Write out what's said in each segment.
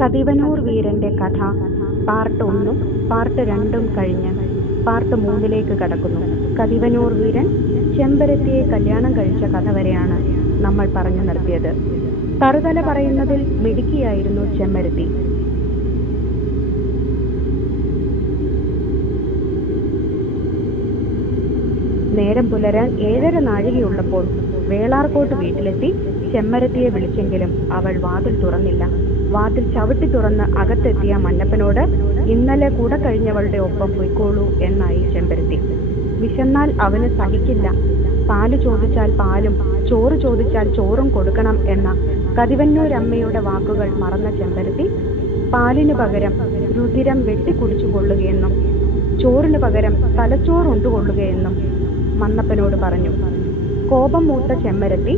കതിവനൂർ വീരന്റെ കഥ പാർട്ട് ഒന്നും പാർട്ട് രണ്ടും കഴിഞ്ഞ് പാർട്ട് മൂന്നിലേക്ക് കടക്കുന്നു. കതിവനൂർ വീരൻ ചെമ്പരത്തിയെ കല്യാണം കഴിച്ച കഥ വരെയാണ് നമ്മൾ പറഞ്ഞു നിർത്തിയത് തറുതല പറയുന്നതിൽ മിടുക്കിയായിരുന്നു ചെമ്പരത്തി. നേരം പുലരാൻ ഏഴര നാഴികയുള്ളപ്പോൾ വേളാർകോട്ട് വീട്ടിലെത്തി ചെമ്മരത്തിയെ വിളിച്ചെങ്കിലും അവൾ വാതിൽ തുറന്നില്ല. വാതിൽ ചവിട്ടി തുറന്ന് അകത്തെത്തിയ മന്നപ്പനോട് ഇന്നലെ കൂടെ കഴിഞ്ഞവളുടെ ഒപ്പം പൊയ്ക്കോളൂ എന്നായി ചെമ്പരത്തി. വിശന്നാൽ അവന് സഹിക്കില്ല. പാൽ ചോദിച്ചാൽ പാലും ചോറ് ചോദിച്ചാൽ ചോറും കൊടുക്കണം എന്ന കതിവന്നൂരമ്മയുടെ വാക്കുകൾ മറന്ന ചെമ്പരത്തി പാലിനു പകരം രുതിരം വെട്ടിക്കുടിച്ചു കൊള്ളുകയെന്നും ചോറിനു പകരം തലച്ചോറുണ്ടുകൊള്ളുകയെന്നും മന്നപ്പനോട് പറഞ്ഞു. കോപം മൂത്ത ചെമ്മരത്തി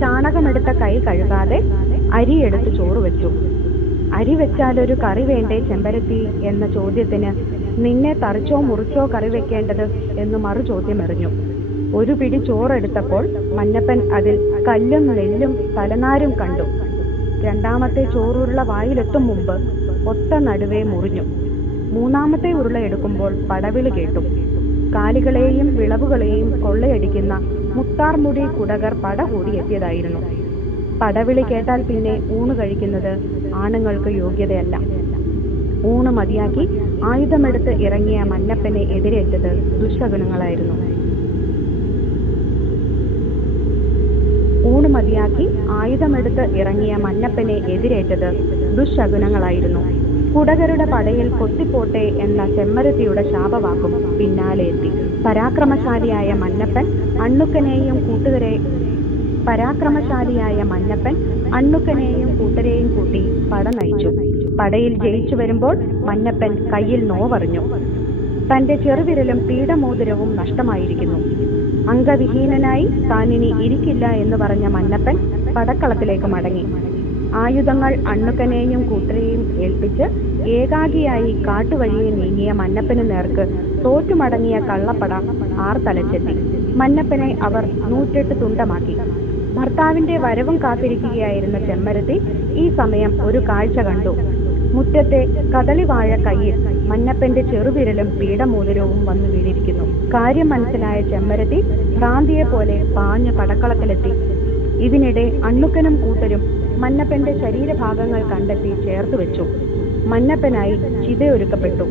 ചാണകമെടുത്ത കൈ കഴുകാതെ അരിയെടുത്ത് ചോറ് വെച്ചു. അരി വെച്ചാലൊരു കറി വേണ്ടേ ചെമ്പരത്തി എന്ന ചോദ്യത്തിന് നിന്നെ തറിച്ചോ മുറിച്ചോ കറി വെക്കേണ്ടത് എന്ന് മറു ചോദ്യം എറിഞ്ഞു ഒരു പിടി ചോറെടുത്തപ്പോൾ മഞ്ഞപ്പൻ അതിൽ കല്ലും നെല്ലും തലനാരും കണ്ടു. രണ്ടാമത്തെ ചോറുരുള വായിലെത്തും മുമ്പ് ഒത്ത നടുവേ മുറിഞ്ഞു. മൂന്നാമത്തെ ഉരുള എടുക്കുമ്പോൾ പടവിളി കേട്ടു. കാലികളെയും വിളവുകളെയും കൊള്ളയടിക്കുന്ന മുത്താർമുടി കുടകർ പട കൂടി എത്തിയതായിരുന്നു. പടവിളി കേട്ടാൽ പിന്നെ ഊണ് കഴിക്കുന്നത് ആണുങ്ങൾക്ക് യോഗ്യതയല്ല. ഊണ് മതിയാക്കി ആയുധമെടുത്ത് ഇറങ്ങിയ മല്ലപ്പനെ എതിരേറ്റത് ദുശകുനങ്ങളായിരുന്നു. ഊണ് മതിയാക്കി ആയുധമെടുത്ത് ഇറങ്ങിയ മന്നപ്പനെ എതിരേറ്റത് ദുശകുനങ്ങളായിരുന്നു. കുടകരുടെ പടയിൽ കൊത്തിപ്പോട്ടെ എന്ന ചെമ്മരത്തിയുടെ ശാപവാക്കും പിന്നാലെ എത്തി പരാക്രമശാലിയായ മന്നപ്പൻ അണ്ണുക്കനെയും കൂട്ടുകരെ പരാക്രമശാലിയായ മന്നപ്പൻ അണ്ണുക്കനെയും കൂട്ടരെയും കൂട്ടി പട നയിച്ചു. പടയിൽ ജയിച്ചു വരുമ്പോൾ മന്നപ്പൻ കയ്യിൽ നോവറിഞ്ഞു. തന്റെ ചെറുവിരലും പീഠമോതിരവും നഷ്ടമായിരിക്കുന്നു. അംഗവിഹീനനായി താനിനി ഇരിക്കില്ല എന്ന് പറഞ്ഞ മന്നപ്പൻ പടക്കളത്തിലേക്ക് മടങ്ങി. ആയുധങ്ങൾ അണ്ണുക്കനെയും കൂട്ടരെയും ഏൽപ്പിച്ച് ഏകാഗിയായി കാട്ടുവഴിയെ നീങ്ങിയ മന്നപ്പന് നേർക്ക് തോറ്റുമടങ്ങിയ കള്ളപ്പട ആർ തലച്ചെത്തി മന്നപ്പനെ അവർ നൂറ്റെട്ട് തുണ്ടമാക്കി. ഭർത്താവിന്റെ വരവും കാത്തിരിക്കുകയായിരുന്ന ചെമ്മരത്തി ഈ സമയം ഒരു കാഴ്ച കണ്ടു. മുറ്റത്തെ കദളിവാഴ കയ്യിൽ മന്നപ്പന്റെ ചെറുവിരലും പീഠമോതിരവും വന്നു വീണിരിക്കുന്നു. കാര്യം മനസ്സിലായ ചെമ്മരത്തി ഭ്രാന്തിയെ പോലെ പാഞ്ഞ് പടക്കളത്തിലെത്തി. ഇതിനിടെ അണ്ണുക്കനും കൂട്ടരും മന്നപ്പന്റെ ശരീരഭാഗങ്ങൾ കണ്ടെത്തി ചേർത്തു വെച്ചു. മന്നപ്പനായി ചിതയൊരുക്കപ്പെട്ടു.